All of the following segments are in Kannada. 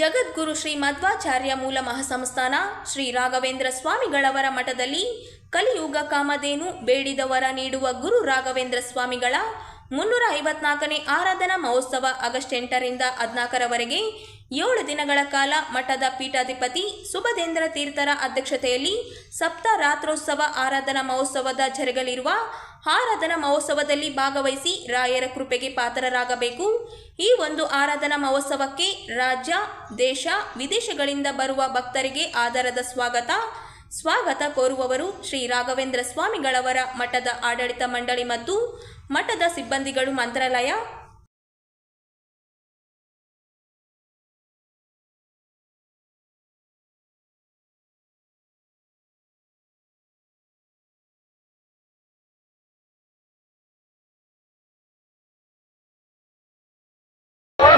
ಜಗದ್ಗುರು ಶ್ರೀ ಮಧ್ವಾಚಾರ್ಯ ಮೂಲ ಮಹಾಸಂಸ್ಥಾನ ಶ್ರೀ ರಾಘವೇಂದ್ರ ಸ್ವಾಮಿಗಳವರ ಮಠದಲ್ಲಿ ಕಲಿಯುಗ ಕಾಮಧೇನು ಬೇಡಿದವರ ನೀಡುವ ಗುರು ರಾಘವೇಂದ್ರ ಸ್ವಾಮಿಗಳ 354ನೇ ಆರಾಧನಾ ಮಹೋತ್ಸವ ಆಗಸ್ಟ್ 8ರಿಂದ 14ರವರೆಗೆ 7 ದಿನಗಳ ಕಾಲ ಮಠದ ಪೀಠಾಧಿಪತಿ ಸುಬದೇಂದ್ರ ತೀರ್ಥರ ಅಧ್ಯಕ್ಷತೆಯಲ್ಲಿ ಸಪ್ತರಾತ್ರೋತ್ಸವ ಆರಾಧನಾ ಮಹೋತ್ಸವದ ಜರುಗಲಿರುವ ಆರಾಧನಾ ಮಹೋತ್ಸವದಲ್ಲಿ ಭಾಗವಹಿಸಿ ರಾಯರ ಕೃಪೆಗೆ ಪಾತ್ರರಾಗಬೇಕು. ಈ ಒಂದು ಆರಾಧನಾ ಮಹೋತ್ಸವಕ್ಕೆ ರಾಜ್ಯ, ದೇಶ, ವಿದೇಶಗಳಿಂದ ಬರುವ ಭಕ್ತರಿಗೆ ಆದರದ ಸ್ವಾಗತ ಕೋರುವವರು ಶ್ರೀ ರಾಘವೇಂದ್ರ ಸ್ವಾಮಿಗಳವರ ಮಠದ ಆಡಳಿತ ಮಂಡಳಿ ಮತ್ತು ಮಠದ ಸಿಬ್ಬಂದಿಗಳು. ಮಂತ್ರಾಲಯ.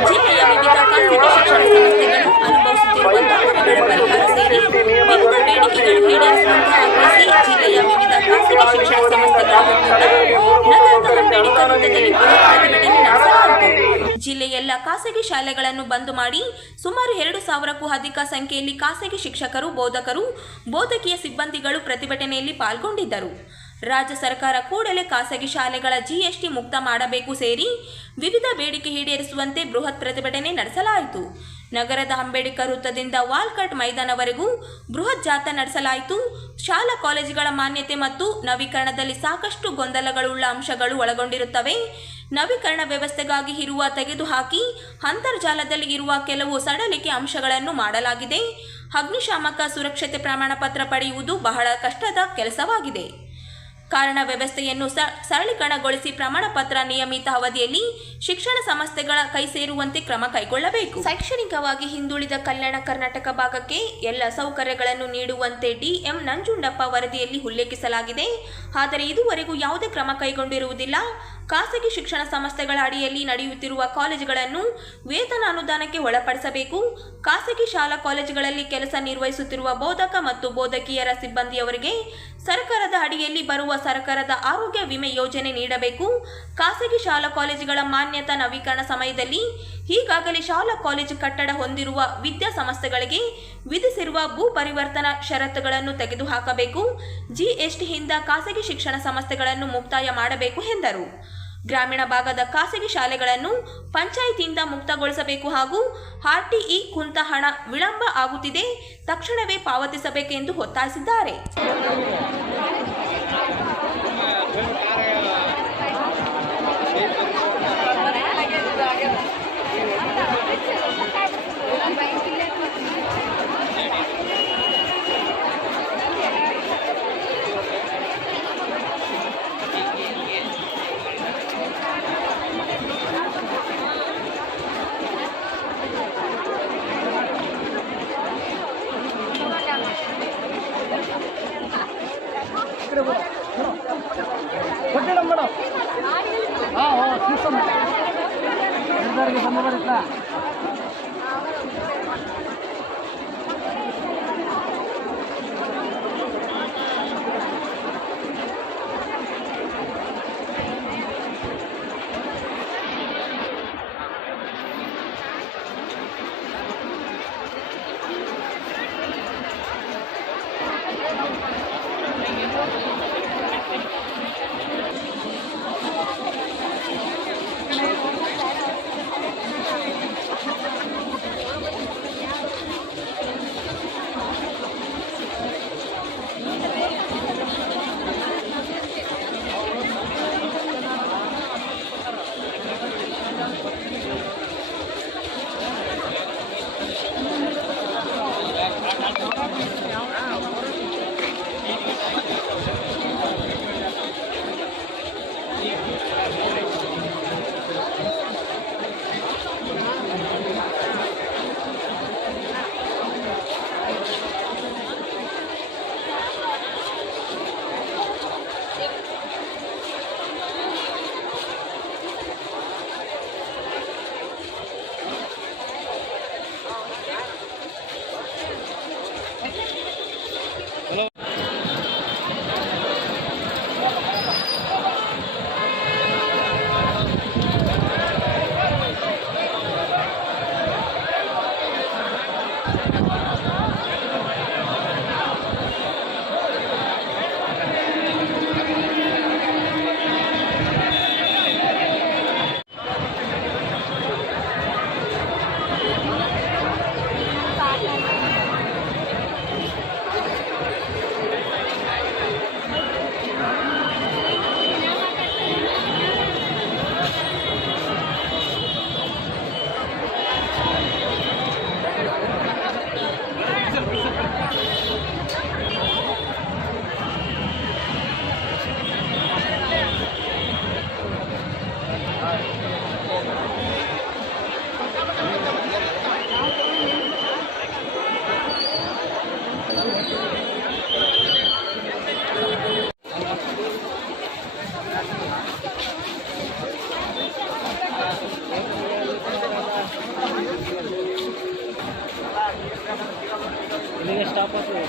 ಜಿಲ್ಲೆಯ ವಿವಿಧ ಖಾಸಗಿ ಶಿಕ್ಷಣ ಸಂಸ್ಥೆಗಳು ಅನುಭವಿಸುತ್ತಿರುವ ತೊಂದರೆಗಳ ಪರಿಹಾರ ಸೇರಿ ವಿವಿಧ ಬೇಡಿಕೆಗಳು ಈಡೇರಿಸುವಂತೆ ಆಗ್ರಹಿಸಿ ಜಿಲ್ಲೆಯ ವಿವಿಧ ಖಾಸಗಿ ಶಿಕ್ಷಣ ಸಂಸ್ಥೆಗಳ ಒಕ್ಕೂಟ ನಗರದ ಅಂಬೇಡ್ಕರ್ ವೃತ್ತದಲ್ಲಿ ಪ್ರತಿಭಟನೆ ನಡೆಸಲಾಯಿತು. ಜಿಲ್ಲೆಯ ಎಲ್ಲ ಖಾಸಗಿ ಶಾಲೆಗಳನ್ನು ಬಂದ್ ಮಾಡಿ ಸುಮಾರು 2,000ಕ್ಕೂ ಅಧಿಕ ಸಂಖ್ಯೆಯಲ್ಲಿ ಖಾಸಗಿ ಶಿಕ್ಷಕರು, ಬೋಧಕರು, ಬೋಧಕೀಯ ಸಿಬ್ಬಂದಿಗಳು ಪ್ರತಿಭಟನೆಯಲ್ಲಿ ಪಾಲ್ಗೊಂಡಿದ್ದರು. ರಾಜ್ಯ ಸರ್ಕಾರ ಕೂಡಲೇ ಖಾಸಗಿ ಶಾಲೆಗಳ ಜಿಎಸ್ಟಿ ಮುಕ್ತ ಮಾಡಬೇಕು ಸೇರಿ ವಿವಿಧ ಬೇಡಿಕೆ ಈಡೇರಿಸುವಂತೆ ಬೃಹತ್ ಪ್ರತಿಭಟನೆ ನಡೆಸಲಾಯಿತು. ನಗರದ ಅಂಬೇಡ್ಕರ್ ವೃತ್ತದಿಂದ ವಾಲ್ಕಟ್ ಮೈದಾನವರೆಗೂ ಬೃಹತ್ ಜಾಥಾ ನಡೆಸಲಾಯಿತು. ಶಾಲಾ ಕಾಲೇಜುಗಳ ಮಾನ್ಯತೆ ಮತ್ತು ನವೀಕರಣದಲ್ಲಿ ಸಾಕಷ್ಟು ಗೊಂದಲಗಳುಳ್ಳ ಅಂಶಗಳು ಒಳಗೊಂಡಿರುತ್ತವೆ. ನವೀಕರಣ ವ್ಯವಸ್ಥೆಗಾಗಿ ಇರುವ ತೆಗೆದುಹಾಕಿ ಅಂತರ್ಜಾಲದಲ್ಲಿ ಇರುವ ಕೆಲವು ಸಡಲಿಕೆ ಅಂಶಗಳನ್ನು ಮಾಡಲಾಗಿದೆ. ಅಗ್ನಿಶಾಮಕ ಸುರಕ್ಷತೆ ಪ್ರಮಾಣ ಪತ್ರ ಪಡೆಯುವುದು ಬಹಳ ಕಷ್ಟದ ಕೆಲಸವಾಗಿದೆ. ಕಾರಣ ವ್ಯವಸ್ಥೆಯನ್ನು ಸರಳೀಕರಣಗೊಳಿಸಿ ಪ್ರಮಾಣ ಪತ್ರ ನಿಯಮಿತ ಅವಧಿಯಲ್ಲಿ ಶಿಕ್ಷಣ ಸಂಸ್ಥೆಗಳ ಕೈ ಸೇರುವಂತೆ ಕ್ರಮ ಕೈಗೊಳ್ಳಬೇಕು. ಶೈಕ್ಷಣಿಕವಾಗಿ ಹಿಂದುಳಿದ ಕಲ್ಯಾಣ ಕರ್ನಾಟಕ ಭಾಗಕ್ಕೆ ಎಲ್ಲ ಸೌಕರ್ಯಗಳನ್ನು ನೀಡುವಂತೆ ಡಿ.ಎಂ. ನಂಜುಂಡಪ್ಪ ವರದಿಯಲ್ಲಿ ಉಲ್ಲೇಖಿಸಲಾಗಿದೆ. ಆದರೆ ಇದುವರೆಗೂ ಯಾವುದೇ ಕ್ರಮ ಕೈಗೊಂಡಿರುವುದಿಲ್ಲ. ಖಾಸಗಿ ಶಿಕ್ಷಣ ಸಂಸ್ಥೆಗಳ ಅಡಿಯಲ್ಲಿ ನಡೆಯುತ್ತಿರುವ ಕಾಲೇಜುಗಳನ್ನು ವೇತನ ಅನುದಾನಕ್ಕೆ ಒಳಪಡಿಸಬೇಕು. ಖಾಸಗಿ ಶಾಲಾ ಕಾಲೇಜುಗಳಲ್ಲಿ ಕೆಲಸ ನಿರ್ವಹಿಸುತ್ತಿರುವ ಬೋಧಕ ಮತ್ತು ಬೋಧಕಿಯರ ಸಿಬ್ಬಂದಿಯವರಿಗೆ ಸರ್ಕಾರದ ಅಡಿಯಲ್ಲಿ ಬರುವ ಸರ್ಕಾರದ ಆರೋಗ್ಯ ವಿಮೆ ಯೋಜನೆ ನೀಡಬೇಕು. ಖಾಸಗಿ ಶಾಲಾ ಕಾಲೇಜುಗಳ ಮಾನ್ಯತಾ ನವೀಕರಣ ಸಮಯದಲ್ಲಿ ಈಗಾಗಲೇ ಶಾಲಾ ಕಾಲೇಜು ಕಟ್ಟಡ ಹೊಂದಿರುವ ವಿದ್ಯಾಸಂಸ್ಥೆಗಳಿಗೆ ವಿಧಿಸಿರುವ ಭೂ ಪರಿವರ್ತನಾ ಷರತ್ತುಗಳನ್ನು ತೆಗೆದುಹಾಕಬೇಕು. ಜಿಎಸ್ಟಿಯಿಂದ ಖಾಸಗಿ ಶಿಕ್ಷಣ ಸಂಸ್ಥೆಗಳನ್ನು ಮುಕ್ತಾಯ ಮಾಡಬೇಕು ಎಂದರು. ಗ್ರಾಮೀಣ ಭಾಗದ ಖಾಸಗಿ ಶಾಲೆಗಳನ್ನು ಪಂಚಾಯಿತಿಯಿಂದ ಮುಕ್ತಗೊಳಿಸಬೇಕು ಹಾಗೂ ಆರ್ಟಿಇ ಕುಂತ ಹಣ ವಿಳಂಬ ಆಗುತ್ತಿದೆ, ತಕ್ಷಣವೇ ಪಾವತಿಸಬೇಕೆಂದು ಒತ್ತಾಯಿಸಿದ್ದಾರೆ. ಸ್ಟಾಪ್ ಆಗ್ತದೆ.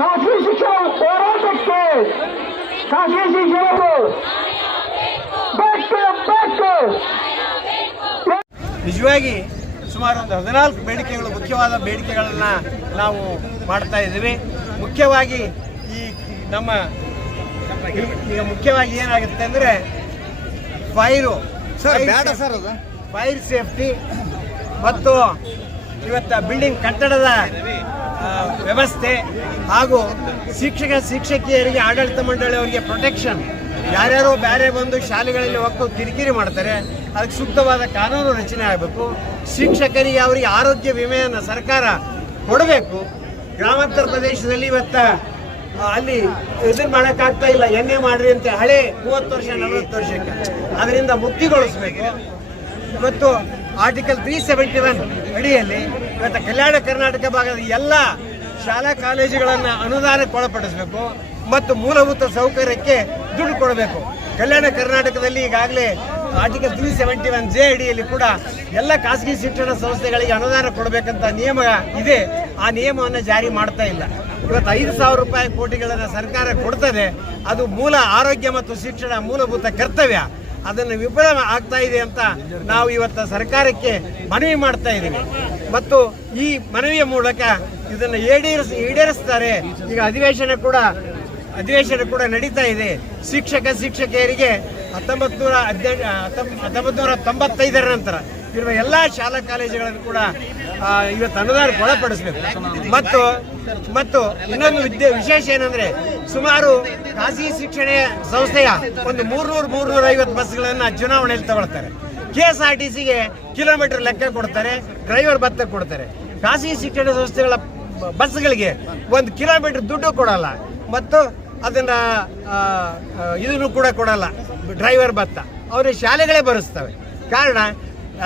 ಖಾಸಗಿ ಶಿಕ್ಷಣ ಹೋರಾಟಕ್ಕೆ ಖಾಸಗಿ ಶಿಕ್ಷಣರು ಬೇಕು. ನಿಜವಾಗಿ ಸುಮಾರು ಒಂದು 14 ಬೇಡಿಕೆಗಳು, ಮುಖ್ಯವಾದ ಬೇಡಿಕೆಗಳನ್ನು ನಾವು ಮಾಡ್ತಾ ಇದ್ದೀವಿ. ಮುಖ್ಯವಾಗಿ ಈಗ ಮುಖ್ಯವಾಗಿ ಏನಾಗುತ್ತೆ ಅಂದರೆ ಫೈರ್ ಸೇಫ್ಟಿ ಮತ್ತು ಇವತ್ತು ಬಿಲ್ಡಿಂಗ್ ಕಟ್ಟಡದ ವ್ಯವಸ್ಥೆ ಹಾಗೂ ಶಿಕ್ಷಕಿಯರಿಗೆ ಆಡಳಿತ ಮಂಡಳಿಯವರಿಗೆ ಪ್ರೊಟೆಕ್ಷನ್. ಯಾರ್ಯಾರೋ ಬೇರೆ ಬಂದು ಶಾಲೆಗಳಲ್ಲಿ ಹೋಗ್ತು ಕಿರಿಕಿರಿ ಮಾಡ್ತಾರೆ, ಅದಕ್ಕೆ ಸೂಕ್ತವಾದ ಕಾನೂನು ರಚನೆ ಆಗಬೇಕು. ಶಿಕ್ಷಕರಿಗೆ ಅವರಿಗೆ ಆರೋಗ್ಯ ವಿಮೆಯನ್ನು ಸರ್ಕಾರ ಕೊಡಬೇಕು. ಗ್ರಾಮಾಂತರ ಪ್ರದೇಶದಲ್ಲಿ ಇವತ್ತು ಅಲ್ಲಿ ಇದನ್ನು ಮಾಡೋಕ್ಕಾಗ್ತಾ ಇಲ್ಲ, ಎಣ್ಣೆ ಮಾಡ್ರಿ ಅಂತ ಹಳೆ 30 ವರ್ಷ 40 ವರ್ಷಕ್ಕೆ ಅದರಿಂದ ಮುಕ್ತಿಗೊಳಿಸಬೇಕು. ಇವತ್ತು ಆರ್ಟಿಕಲ್ 371 ಅಡಿಯಲ್ಲಿ ಇವತ್ತು ಕಲ್ಯಾಣ ಕರ್ನಾಟಕ ಭಾಗದ ಎಲ್ಲ ಶಾಲಾ ಕಾಲೇಜುಗಳನ್ನು ಅನುದಾನಕ್ಕೆ ಒಳಪಡಿಸಬೇಕು ಮತ್ತು ಮೂಲಭೂತ ಸೌಕರ್ಯಕ್ಕೆ ದುಡ್ಡು ಕೊಡಬೇಕು. ಕಲ್ಯಾಣ ಕರ್ನಾಟಕದಲ್ಲಿ ಈಗಾಗಲೇ ಆರ್ಟಿಕಲ್ 371J ಅಡಿಯಲ್ಲಿ ಕೂಡ ಎಲ್ಲ ಖಾಸಗಿ ಶಿಕ್ಷಣ ಸಂಸ್ಥೆಗಳಿಗೆ ಅನುದಾನ ಕೊಡಬೇಕಂತ ನಿಯಮ ಇದೆ. ಆ ನಿಯಮವನ್ನು ಜಾರಿ ಮಾಡ್ತಾ ಇಲ್ಲ. ಇವತ್ತು 5,000 ರೂಪಾಯಿ ಕೋಟಿಗಳನ್ನು ಸರ್ಕಾರ ಕೊಡ್ತದೆ. ಅದು ಮೂಲ ಆರೋಗ್ಯ ಮತ್ತು ಶಿಕ್ಷಣ ಮೂಲಭೂತ ಕರ್ತವ್ಯ. ಅದನ್ನು ವಿಫಲ ಆಗ್ತಾ ಇದೆ ಅಂತ ನಾವು ಇವತ್ತು ಸರ್ಕಾರಕ್ಕೆ ಮನವಿ ಮಾಡ್ತಾ ಇದ್ದೀವಿ ಮತ್ತು ಈ ಮನವಿಯ ಮೂಲಕ ಇದನ್ನು ಈಡೇರಿಸ್ತಾರೆ. ಈಗ ಅಧಿವೇಶನ ಕೂಡ ನಡೀತಾ ಇದೆ. ಶಿಕ್ಷಕಿಯರಿಗೆ 1995 ನಂತರ ಇರುವ ಎಲ್ಲ ಶಾಲಾ ಕಾಲೇಜುಗಳನ್ನು ಕೂಡ ಇವತ್ತು ಅನುದಾನಕ್ಕೆ ಒಳಪಡಿಸಬೇಕು. ಮತ್ತು ಇನ್ನೊಂದು ವಿಶೇಷ ಏನಂದ್ರೆ, ಸುಮಾರು ಖಾಸಗಿ ಶಿಕ್ಷಣ ಸಂಸ್ಥೆಯ ಒಂದು 300-350 ಬಸ್ಗಳನ್ನು ಚುನಾವಣೆಯಲ್ಲಿ ತಗೊಳ್ತಾರೆ. KSRTCಗೆ ಕಿಲೋಮೀಟರ್ ಲೆಕ್ಕ ಕೊಡ್ತಾರೆ, ಡ್ರೈವರ್ ಭತ್ತ ಕೊಡ್ತಾರೆ. ಖಾಸಗಿ ಶಿಕ್ಷಣ ಸಂಸ್ಥೆಗಳ ಬಸ್ಗಳಿಗೆ 1 ಕಿಲೋಮೀಟರ್ ದುಡ್ಡು ಕೊಡಲ್ಲ ಮತ್ತು ಅದನ್ನ ಇದನ್ನು ಕೂಡ ಕೊಡಲ್ಲ, ಡ್ರೈವರ್ ಭತ್ತ. ಅವರ ಶಾಲೆಗಳೇ ಬರೆಸ್ತವೆ. ಕಾರಣ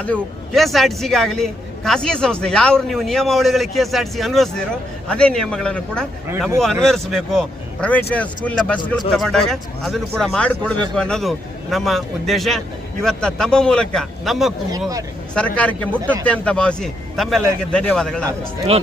ಅದು KSRTCಗಾಗಲಿ ಖಾಸಗಿ ಸಂಸ್ಥೆ ಯಾವ ನೀವು ನಿಯಮಾವಳಿಗಳಿಗೆ KSRTC ಅನ್ವಯಿಸಿದಿರೋ ಅದೇ ನಿಯಮಗಳನ್ನು ಕೂಡ ನಮಗೂ ಅನ್ವಯಿಸಬೇಕು. ಪ್ರೈವೇಟ್ ಸ್ಕೂಲಿನ ಬಸ್ಗಳು ತಗೊಂಡಾಗ ಅದನ್ನು ಕೂಡ ಮಾಡಿಕೊಡ್ಬೇಕು ಅನ್ನೋದು ನಮ್ಮ ಉದ್ದೇಶ. ಇವತ್ತು ತಮ್ಮ ಮೂಲಕ ನಮ್ಮ ಸರ್ಕಾರಕ್ಕೆ ಮುಟ್ಟುತ್ತೆ ಅಂತ ಭಾವಿಸಿ ತಮ್ಮೆಲ್ಲರಿಗೆ ಧನ್ಯವಾದಗಳನ್ನ ಅರ್ಪಿಸ್ತೇನೆ.